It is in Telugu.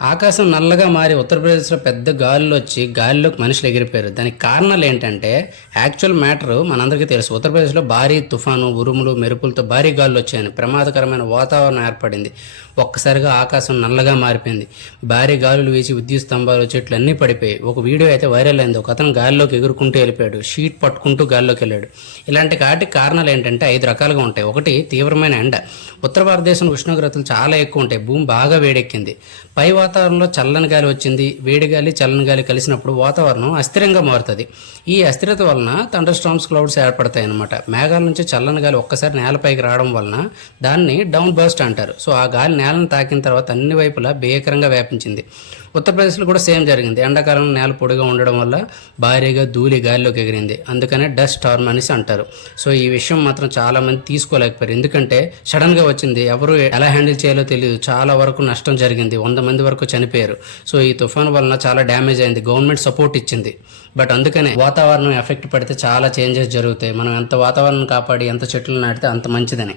ఆకాశం నల్లగా మారి ఉత్తరప్రదేశ్‌లో పెద్ద గాలులొచ్చి, గాలిలోకి మనుషులు ఎగిరిపోయారు. దానికి కారణాలేంటంటే, యాక్చువల్ మ్యాటరు మనందరికీ తెలుసు. ఉత్తరప్రదేశ్‌లో భారీ తుఫాను, ఉరుములు, మెరుపులతో భారీ గాలులొచ్చాయని, ప్రమాదకరమైన వాతావరణం ఏర్పడింది. ఒక్కసారిగా ఆకాశం నల్లగా మారిపోయింది. భారీ గాలులు వీచి విద్యుత్ స్తంభాలు, చెట్లు అన్నీ పడిపోయాయి. ఒక వీడియో అయితే వైరల్ అయింది. ఒకతను గాలిలోకి ఎగురుకుంటూ వెళ్ళిపోయాడు. షీట్ పట్టుకుంటూ గాల్లోకి వెళ్ళాడు. ఇలాంటి వాటికి కారణాలు ఏంటంటే 5 రకాలుగా ఉంటాయి. ఒకటి తీవ్రమైన ఎండ. ఉత్తర భారతదేశంలో ఉష్ణోగ్రతలు చాలా ఎక్కువ ఉంటాయి. భూమి బాగా వేడెక్కింది. పై వాతావరణంలో చల్లని గాలి వచ్చింది. వేడి గాలి, చల్లని గాలి కలిసినప్పుడు వాతావరణం అస్థిరంగా మారుతుంది. ఈ అస్థిరత వలన థండర్ స్టార్మ్స్, క్లౌడ్స్ ఏర్పడతాయి అన్నమాట. మేఘాల నుంచి చల్లని గాలి ఒక్కసారి నేలపైకి రావడం వలన దాన్ని డౌన్ బర్స్ట్ అంటారు. సో ఆ గాలి నేలను తాకిన తర్వాత అన్ని వైపులా భీకరంగా వ్యాపించింది. ఉత్తరప్రదేశ్లో కూడా సేమ్ జరిగింది. ఎండాకాలంలో నేల పొడిగా ఉండడం వల్ల భారీగా ధూళి గాలిలోకి ఎగిరింది. అందుకనే డస్ట్ స్టార్మ్ అనేసి అంటారు. సో ఈ విషయం మాత్రం చాలా మంది తీసుకోలేకపోయారు. ఎందుకంటే సడన్గా వచ్చింది, ఎవరు ఎలా హ్యాండిల్ చేయాలో తెలియదు. చాలా వరకు నష్టం జరిగింది. 100 మంది వరకు చనిపోయారు. సో ఈ తుఫాను వలన చాలా డ్యామేజ్ అయింది. గవర్నమెంట్ సపోర్ట్ ఇచ్చింది. బట్ అందుకనే వాతావరణం ఎఫెక్ట్ పడితే చాలా చేంజెస్ జరుగుతాయి. మనం ఎంత వాతావరణం కాపాడి ఎంత చెట్లు నాటితే అంత మంచిదని.